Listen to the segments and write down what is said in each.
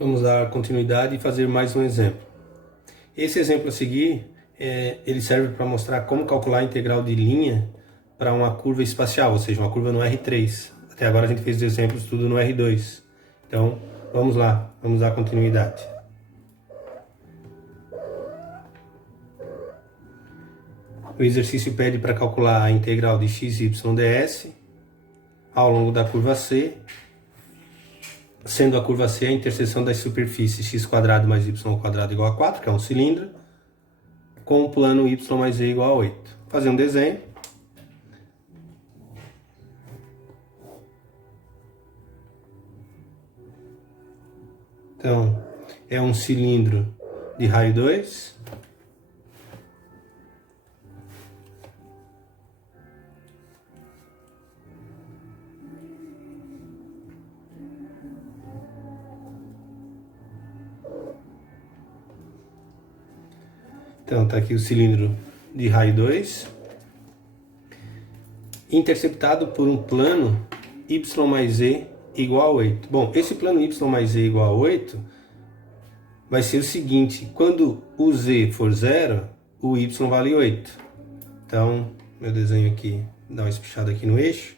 Vamos dar continuidade e fazer mais um exemplo. Esse exemplo a seguir, ele serve para mostrar como calcular a integral de linha para uma curva espacial, ou seja, uma curva no R3. Até agora a gente fez os exemplos tudo no R2. Então, vamos lá, vamos dar continuidade. O exercício pede para calcular a integral de x, y ds ao longo da curva C, sendo a curva C a interseção das superfícies x² mais y² igual a 4, que é um cilindro, com o plano y mais z igual a 8. Vou fazer um desenho. Então, é um cilindro de raio 2. Então, está aqui o cilindro de raio 2, interceptado por um plano y mais z igual a 8. Bom, esse plano y mais z igual a 8 vai ser o seguinte: quando o z for 0, o y vale 8. Então, meu desenho aqui, dá uma espichada aqui no eixo.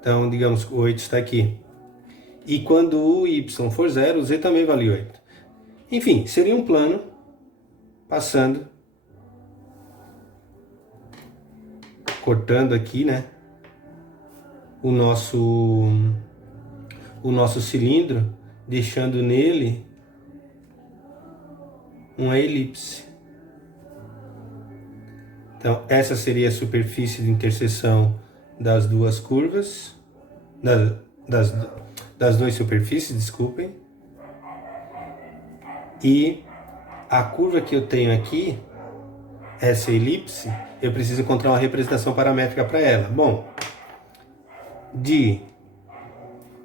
Então, digamos que o 8 está aqui. E quando o y for 0, o z também vale 8. Enfim, seria um plano passando, cortando aqui, né, o nosso cilindro, deixando nele uma elipse. Então, essa seria a superfície de interseção das duas curvas, das duas superfícies, desculpem. E a curva que eu tenho aqui, essa elipse, eu preciso encontrar uma representação paramétrica para ela. Bom, de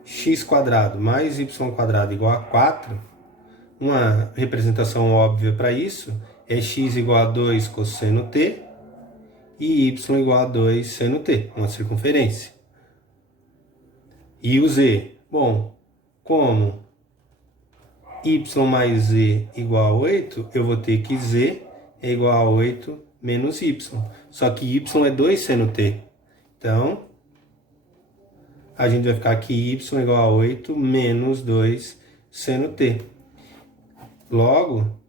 x² mais y² igual a 4, uma representação óbvia para isso é x igual a 2 cosseno t e y igual a 2 seno t, uma circunferência. E o z? Bom, como y mais z igual a 8, eu vou ter que z é igual a 8 menos y. Só que y é 2 seno t. Então, a gente vai ficar aqui y igual a 8 menos 2 seno t. Logo,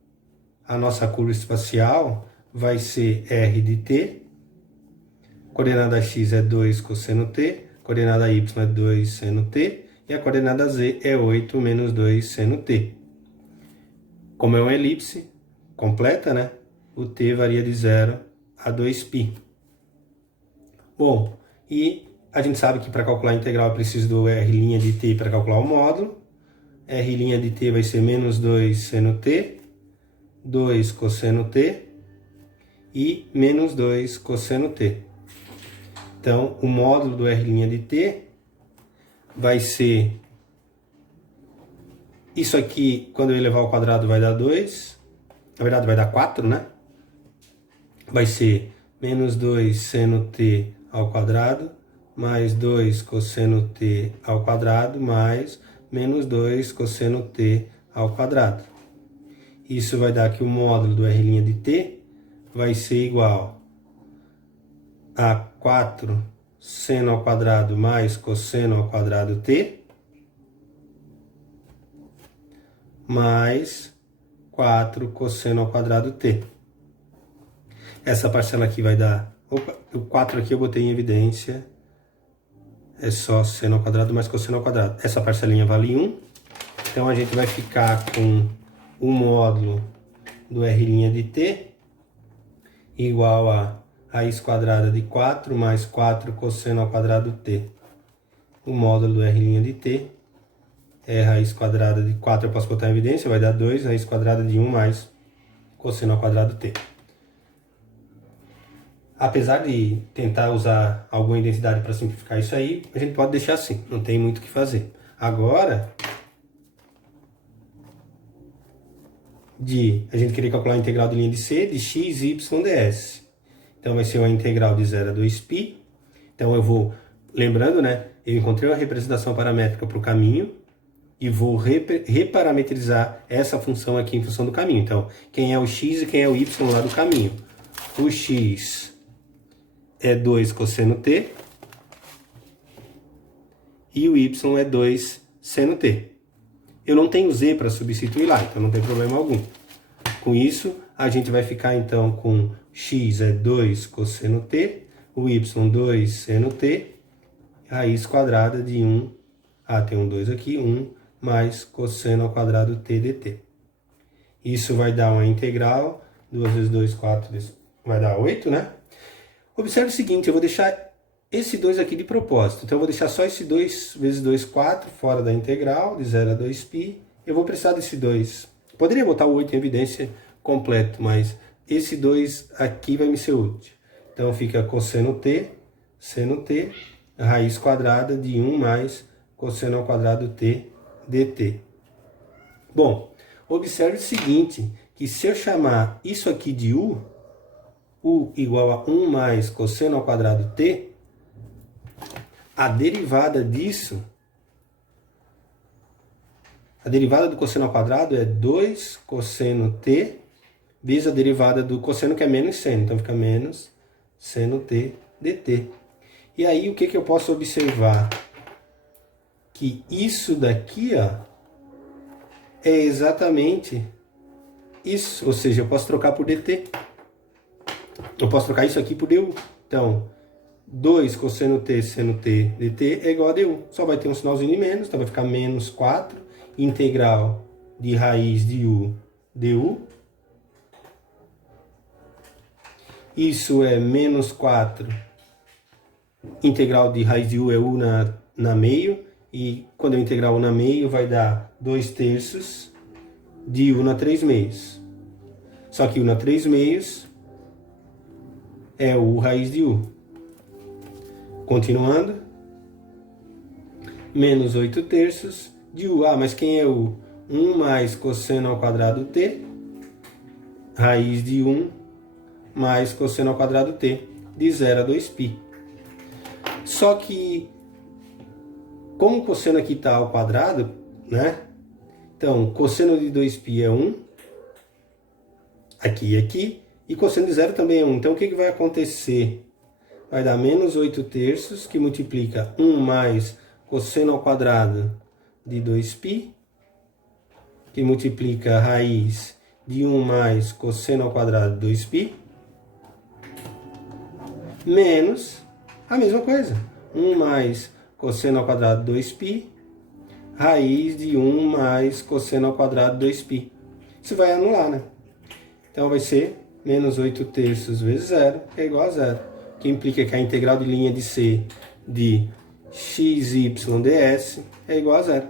a nossa curva espacial vai ser r de t. Coordenada x é 2 cosseno t. Coordenada y é 2 seno t. E a coordenada z é 8 menos 2 seno t. Como é uma elipse completa, né? O t varia de 0 a 2π. Bom, e a gente sabe que para calcular a integral eu preciso do r' de t para calcular o módulo. R' de t vai ser menos 2 seno t, 2 cosseno t e menos 2 cosseno t. Então, o módulo do r' de t vai ser... Isso aqui, quando eu elevar ao quadrado, vai dar 2. Na verdade, vai dar 4, né? Vai ser menos 2 seno t ao quadrado, mais 2 cosseno t ao quadrado, mais menos 2 cosseno t ao quadrado. Isso vai dar que o módulo do r' de t vai ser igual a 4 seno ao quadrado mais cosseno ao quadrado t, mais 4 cosseno ao quadrado t. Essa parcela aqui vai dar... Opa, o 4 aqui eu botei em evidência. É só seno ao quadrado mais cosseno ao quadrado. Essa parcelinha vale 1. Então, a gente vai ficar com o módulo do r' de t igual a raiz² de 4 mais 4 cosseno ao quadrado t. O módulo do r' de t é raiz² de 4, eu posso botar em evidência, vai dar 2, raiz² de 1 mais cosseno ao quadrado t. Apesar de tentar usar alguma identidade para simplificar isso aí, a gente pode deixar assim, não tem muito o que fazer. Agora, a gente queria calcular a integral de linha de C de x, y, ds. Então vai ser uma integral de 0 a 2π. Então eu vou, lembrando, né, eu encontrei uma representação paramétrica para o caminho, e vou reparametrizar essa função aqui em função do caminho. Então, quem é o x e quem é o y lá do caminho? O x é 2 cosseno t e o y é 2 seno t. Eu não tenho z para substituir lá, então não tem problema algum. Com isso, a gente vai ficar então com x é 2 cosseno t, o y 2 seno t, raiz quadrada de 1, tem um 2 aqui, 1 mais cosseno ao quadrado t dt. Isso vai dar uma integral, 2 vezes 2, 4, vai dar 8, né? Observe o seguinte, eu vou deixar esse 2 aqui de propósito. Então, eu vou deixar só esse 2 vezes 2, 4, fora da integral, de 0 a 2π. Eu vou precisar desse 2. Poderia botar o 8 em evidência completo, mas esse 2 aqui vai me ser útil. Então, fica cosseno t, seno t, raiz quadrada de 1 mais cosseno ao quadrado t dt. Bom, observe o seguinte, que se eu chamar isso aqui de u igual a 1 mais cosseno ao quadrado t, a derivada disso, a derivada do cosseno ao quadrado é 2 cosseno t vezes a derivada do cosseno, que é menos seno. Então, fica menos seno t dt. E aí, o que eu posso observar? Que isso daqui, é exatamente isso. Ou seja, eu posso trocar por dt. Eu posso trocar isso aqui por du. Então, 2 cosseno t seno t dt é igual a du. Só vai ter um sinalzinho de menos, então vai ficar menos 4, integral de raiz de u du. Isso é menos 4, integral de raiz de u é u na meio, e quando eu integrar u na meio vai dar 2 terços de u na 3 meios. Só que u na 3 meios é u raiz de u. Continuando, menos 8 terços de u. Mas quem é u? 1 mais cosseno ao quadrado t, raiz de 1 mais cosseno ao quadrado t, de 0 a 2π. Só que, como o cosseno aqui está ao quadrado, né? Então, cosseno de 2π é 1, aqui e aqui, e cosseno de 0 também é 1. Então, o que vai acontecer? Vai dar menos 8 terços, que multiplica 1 mais cosseno ao quadrado de 2π, que multiplica a raiz de 1 mais cosseno ao quadrado de 2π, menos a mesma coisa, 1 mais cosseno ao quadrado de 2π, raiz de 1 mais cosseno ao quadrado de 2π. Isso vai anular, né? Então, vai ser menos 8 terços vezes 0, que é igual a 0. Que implica que a integral de linha de C de xy ds é igual a 0.